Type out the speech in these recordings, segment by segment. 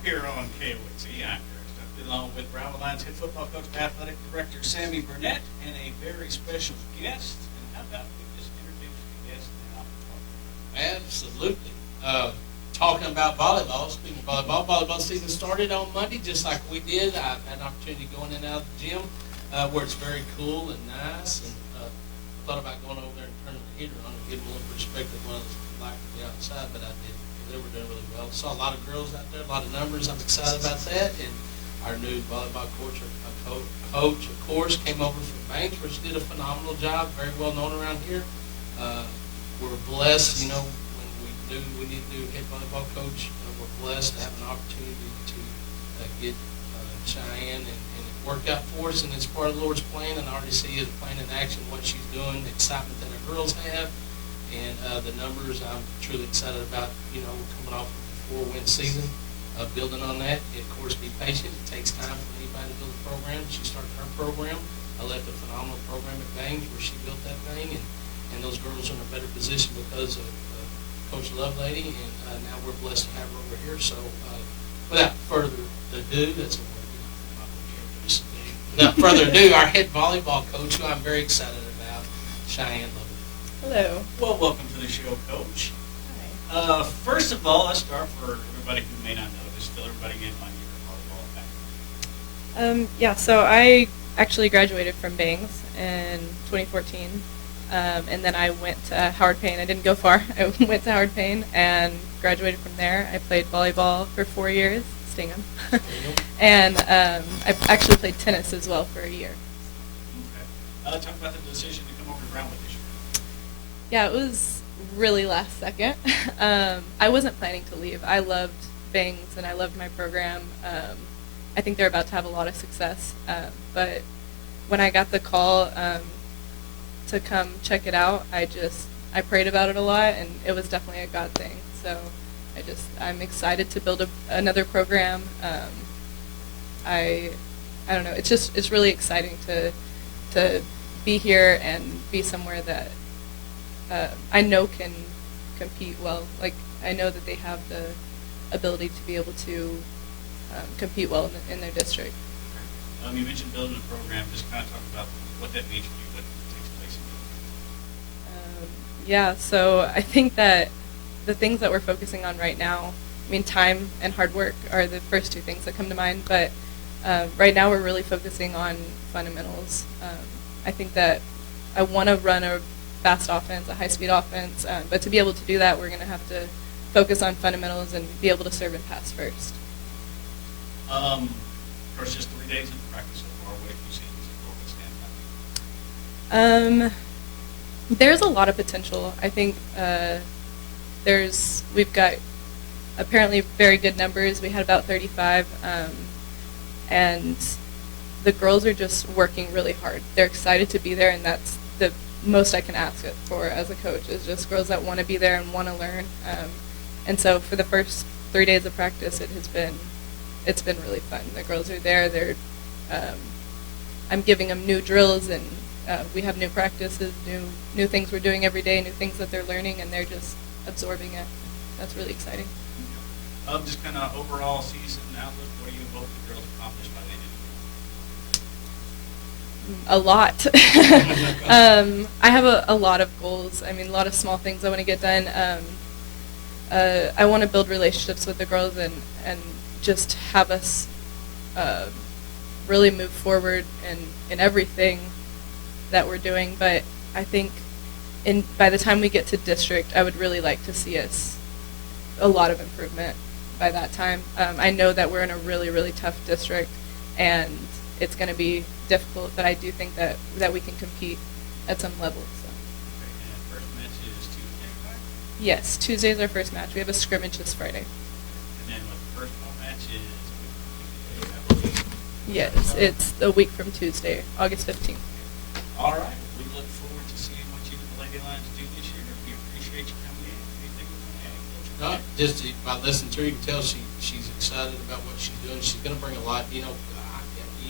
Golf here on KOAC. I'm Greg Stuckey, along with Brownwood Lions head football coach and athletic director Sammy Burnett, and a very special guest. And how about we just introduce the guest now? Absolutely. Talking about volleyball, speaking of volleyball season started on Monday, just like we did. I had an opportunity going in and out of the gym, where it's very cool and nice. And I thought about going over there and turning the heater on and giving a little perspective when it was like to be outside, but I didn't. They were doing really well. Saw a lot of girls out there, a lot of numbers. I'm excited about that. And our new volleyball coach, of course, came over from Banks, which did a phenomenal job, very well known around here. We're blessed, when we knew we needed a new head volleyball coach. We're blessed to have an opportunity to get Cheyenne, and it worked out for us, and it's part of the Lord's plan, and I already see it playing in action, what she's doing, the excitement that our girls have. And the numbers, I'm truly excited about, coming off of a 4-win season, building on that. And of course, be patient. It takes time for anybody to build a program. She started her program. I left a phenomenal program at Bangs where she built that thing. And those girls are in a better position because of Coach Lovelady. And now we're blessed to have her over here. So without further ado, that's a word, without further ado, our head volleyball coach, who I'm very excited about, Cheyenne Lovelady. Hello. Well, welcome to the show, Coach. Hi. First of all, let's start for everybody who may not know. Just fill everybody in on your volleyball background. So I actually graduated from Bangs in 2014, and then I went to Howard Payne. I didn't go far. I went to Howard Payne and graduated from there. I played volleyball for 4 years, Stingham, and I actually played tennis as well for a year. Okay. Talk about the decision to come over to Brownwood this year. Yeah, it was really last second. I wasn't planning to leave. I loved Bangs and I loved my program. I think they're about to have a lot of success. But when I got the call to come check it out, I prayed about it a lot, and it was definitely a God thing. So I'm excited to build another program. I don't know. It's really exciting to be here and be somewhere that I know can compete well. Like, I know that they have the ability to be able to compete well in their district. You mentioned building a program. Just kind of talk about what that means for you, what takes place in it. So I think that the things that we're focusing on right now, time and hard work are the first two things that come to mind, but right now we're really focusing on fundamentals. I think that I want to run a fast offense, a high-speed offense, but to be able to do that, we're going to have to focus on fundamentals and be able to serve and pass first. Of course, just 3 days of practice so far. What have you seen as a stand out? There's a lot of potential. I think we've got apparently very good numbers. We had about 35, and the girls are just working really hard. They're excited to be there, and that's the most I can ask it for as a coach, is just girls that want to be there and want to learn. And so for the first 3 days of practice, it's been really fun. The girls are there. I'm giving them new drills, and we have new practices, new things we're doing every day, new things that they're learning, and they're just absorbing it. That's really exciting. Just kind of overall season outlook, what do you hope the girls accomplish by the end of the year? A lot. I have a lot of goals. A lot of small things I want to get done. I want to build relationships with the girls and just have us really move forward in everything that we're doing. But I think by the time we get to district, I would really like to see us a lot of improvement by that time. I know that we're in a really, really tough district, and it's going to be difficult, but I do think that we can compete at some level. So. Okay, and first match is Tuesday, right? Yes, Tuesday is our first match. We have a scrimmage this Friday. And then the first home match is, I believe. Yes, it's a week from Tuesday, August 15th. All right. We look forward to seeing what you and the Lady Lions do this year. We appreciate you coming in. Anything we want to add, Coach? Just by listening to her, you can tell she's excited about what she's doing. She's going to bring a lot. You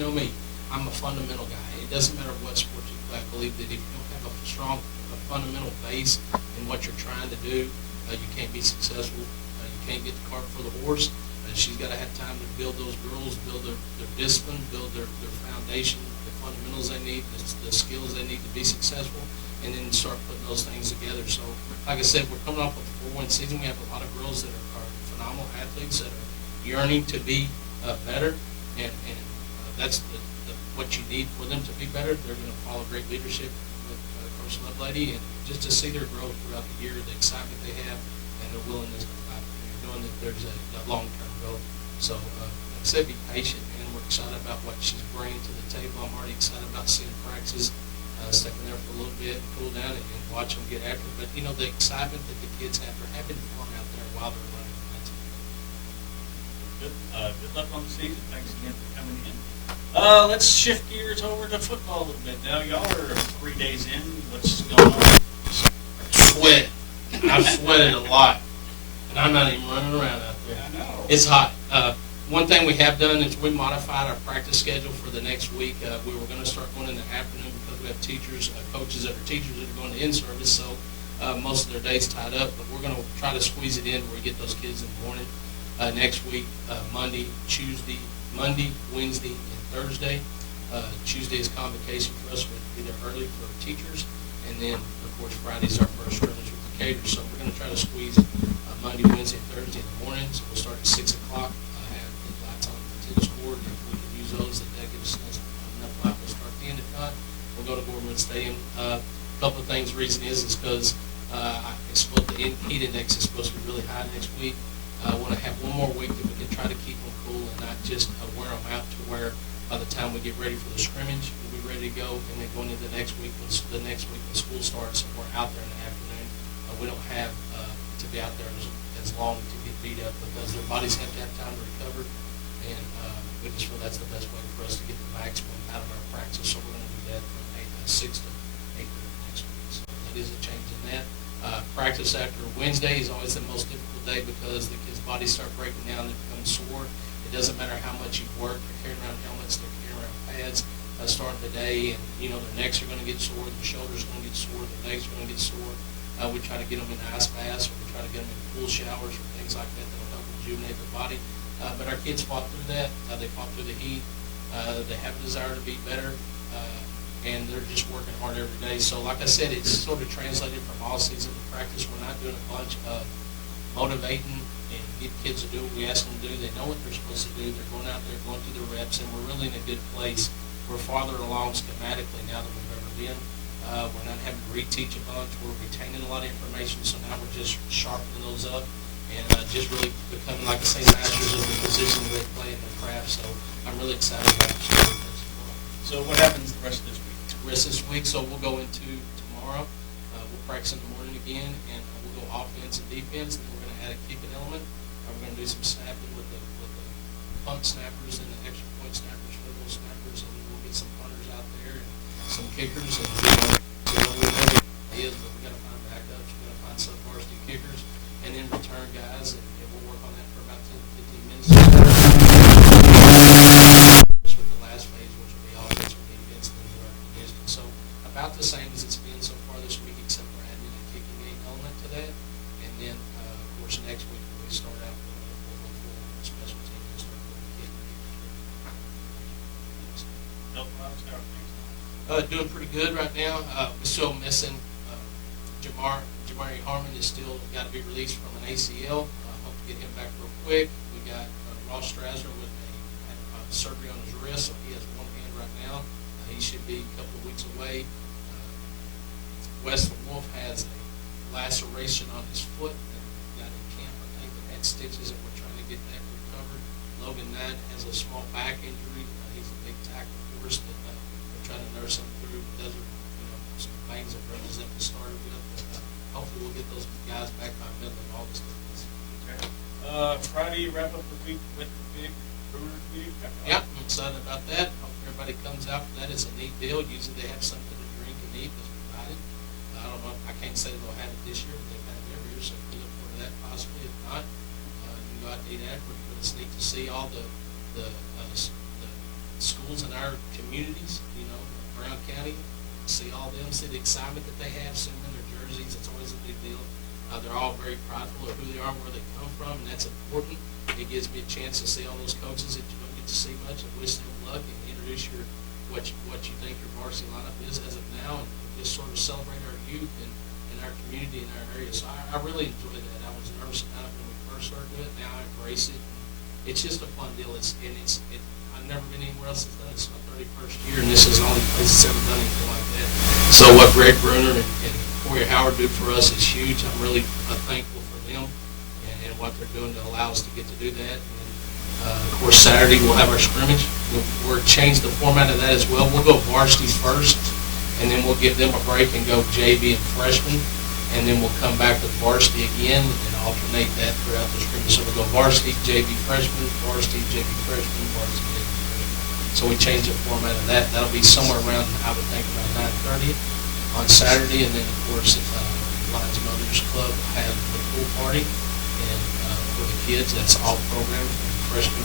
know me. I'm a fundamental guy. It doesn't matter what sport you play. I believe that if you don't have a strong fundamental base in what you're trying to do, you can't be successful. You can't get the cart before the horse. she's got to have time to build those girls, build their discipline, build their foundation, the fundamentals they need, the skills they need to be successful, and then start putting those things together. So, like I said, we're coming off of a 4-win season. We have a lot of girls that are phenomenal athletes that are yearning to be better, and that's what you need for them to be better. They're going to follow great leadership with Coach Lovelady, and just to see their growth throughout the year, the excitement they have, and their willingness to fight, knowing that there's a long-term goal. So, like I said, be patient, and we're excited about what she's bringing to the table. I'm already excited about seeing practices, stepping there for a little bit, cool down, and watch them get after it. But, the excitement that the kids have, they're having fun out there while they're running. That's Good. Good luck on the season. Thanks again for coming in. Let's shift gears over to football a little bit. Now, y'all are 3 days in. What's going on? Sweat. I've sweated a lot, and I'm not even running around out there. Yeah, I know. It's hot. One thing we have done is we modified our practice schedule for the next week. We were going to start going in the afternoon because we have teachers, coaches that are teachers that are going to in-service, so most of their days tied up. But we're going to try to squeeze it in where we get those kids in the morning. Next week, Monday, Wednesday, and Thursday. Tuesday is convocation for us. We'll be there early for teachers. And then, of course, Friday's our first scrimmage with the Gators. So we're going to try to squeeze Monday, Wednesday, and Thursday in the morning. So we'll start at 6 o'clock. Have the lights on the tennis court. If we can use those, that gives us enough light. We'll start the end. If not, we'll go to Brownwood Stadium. A couple of things. The reason is because the heat index is supposed to be really high next week. I want to have one more week that we can try to keep them cool and not just wear them out to where by the time we get ready for the scrimmage, we'll be ready to go. And then going into the next week when school starts and we're out there in the afternoon, we don't have to be out there as long to get beat up because their bodies have to have time to recover. And we just feel that's the best way for us to get the maximum out of our practice. So we're going to do that from 6 to 8 next week. So that is a change in that. Practice after Wednesday is always the most difficult day because the kids' bodies start breaking down, they become sore. It doesn't matter how much you've worked, they're carrying around helmets, they're carrying around pads, starting the day, and their necks are going to get sore, their shoulders are going to get sore, their legs are going to get sore. We try to get them in ice baths, or we try to get them in pool showers or things like that that'll help rejuvenate their body. But our kids fought through that. They fought through the heat. They have a desire to be better. And they're just working hard every day. So like I said, it's sort of translated from all season to practice. We're not doing a bunch of motivating and get kids to do what we ask them to do. They know what they're supposed to do. They're going out there, going through the reps, and we're really in a good place. We're farther along schematically now than we've ever been. We're not having to reteach a bunch. We're retaining a lot of information, so now we're just sharpening those up and just really becoming, like I say, masters of the position they play in their craft. So I'm really excited about it. So what happens the rest of this week? Rest this week, so we'll go into tomorrow. We'll practice in the morning again, and we'll go offense and defense. Then we're going to add a kicking element. We're going to do some snapping with the punt snappers and the extra point snappers, field goal snappers, and we'll get some punters out there and some kickers. And we know it is, but we got to find backups. We got to find some varsity kickers, and then return guys, and we'll work on that for about 10 to 15 minutes. With the last phase, which will be offense or defense, and then our conditioning. So about the same as it's been so far this week, except for adding a kicking game element to that. And then, of course, next week when we start out, we'll go forward with special teams and start putting kicking. Doing pretty good right now. We're still missing Jamari Harmon is still got to be released from an ACL. Hope to get him back real quick. We got Ross Strasser with a surgery on his wrist, so he has one hand right now. He should be a couple of weeks away. Wesley Wolf has a laceration on his foot that got in camp, I think, that had stitches, and we're trying to get that recovered. Logan Knight has a small back injury. He's a big tackle for us that we're trying to nurse him through. Those are some bangs and bruises that we started with. But, hopefully we'll get those guys back by middle of August. Okay. Friday, wrap up the week with the big Brewers week. Yeah, I'm excited about that. Hope everybody comes out for that. It's a neat deal. Usually they have something to drink and eat that's provided. I don't know. I can't say they'll have it this year, but they've had it every year, so we look forward to that possibly. If not, you can go out and eat afterward. But it's neat to see all the schools in our communities, Brown County, see all them, see the excitement that they have, see them in their jerseys. It's always a big deal. They're all very prideful of who they are, where they come from, and that's important. it gives me a chance to see all those coaches that you don't get to see much, and wish them luck and introduce what you think your varsity lineup is as of now, and just sort of celebrate our youth and our community and our area. So I really enjoy that. I was nervous about it when we first started doing it. Now I embrace it. It's just a fun deal. I've never been anywhere else that's done it. It's my 31st year, and this is the only place that's ever done anything like that. So what Greg Bruner and Corey Howard do for us is huge. I'm really thankful for them and what they're doing to allow us to get to do that. Of course, Saturday we'll have our scrimmage. We'll change the format of that as well. We'll go varsity first, and then we'll give them a break and go JV and freshman, and then we'll come back with varsity again and alternate that throughout the scrimmage. So we'll go varsity, JV freshman, varsity, JV freshman, varsity, JV freshman. So we change the format of that. That'll be somewhere around, I would think, around 9:30 on Saturday, and then of course Lions Mothers Club will have the pool party, and for the kids, that's all programmed freshman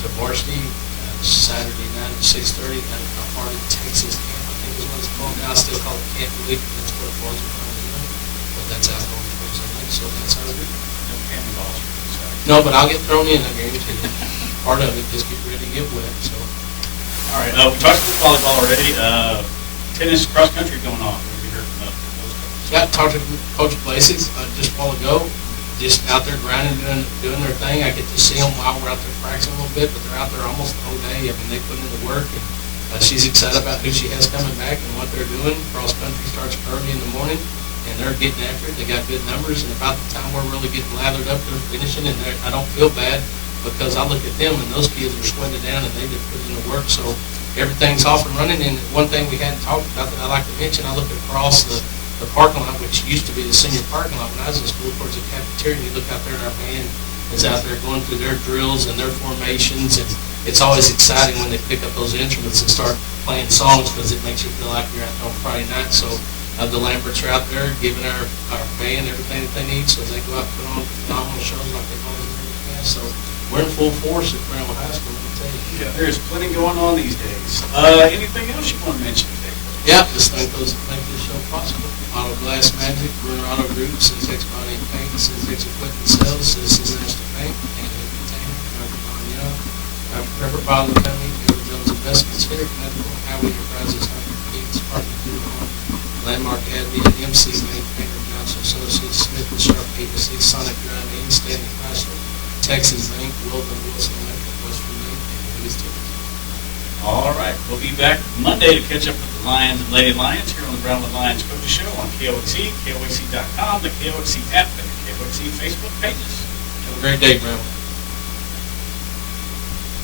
to varsty, Saturday night at 6:30 at the Heart of Texas Camp, I think is what it's called now. I still call it Camp League, that's what it was when I was young, but that's out on Thursday night, so that's how we do it. No cannonballs for this Saturday. No, but I'll get thrown in, I guarantee you. Part of it, just get ready to get wet, so. All right, we talked about volleyball already. Tennis, cross country going on. What have you heard from those coaches? Yeah, talked to Coach Blasey just a while ago. Just out there grinding, doing their thing. I get to see them while we're out there practicing a little bit, but they're out there almost the whole day. I mean, they put in the work, and she's excited about who she has coming back and what they're doing. Cross country starts early in the morning, and they're getting after it. They got good numbers, and about the time we're really getting lathered up, they're finishing, and I don't feel bad because I look at them, and those kids are sweating down, and they just put in the work. So everything's off and running. And one thing we hadn't talked about that I like to mention, I look across the parking lot, which used to be the senior parking lot when I was in school, towards the cafeteria, and you look out there and our band is out there going through their drills and their formations, and it's always exciting when they pick up those instruments and start playing songs because it makes you feel like you're out there on Friday night. So the Lamberts are out there giving our band everything that they need, so they go out and put on phenomenal shows like they've always done in the past. So we're in full force at Brownwood High School, let me tell you. Yeah, there's plenty going on these days. Anything else you want to mention today? Yeah, just thank those that make this show possible. Auto Glass Magic, Bruner Auto Group, Syntex Body and Paint, Syntex Equipment Sales, Citizens National Bank, and Entertainment, Dr. Von Young, Pepper Bottling Company, Edward Jones Investments, Hitter Medical, Howard Enterprises, Hunter Keats, Partner Home, Landmark Academy, and MC Bank, Painter Johnson Associates, Smith and Sharp Agency, Sonic Drive In, Stanley Chrysler, Texas Bank, Wilton Wilson Electric, Western Bank, and Louis Tickets. All right, we'll be back Monday to catch up with the Lions and Lady Lions here on the Brownwood Lions Coaches Show on KOXC, KOXC.com, the KOXC app, and the KOXC Facebook pages. Have a great day, Brownwood.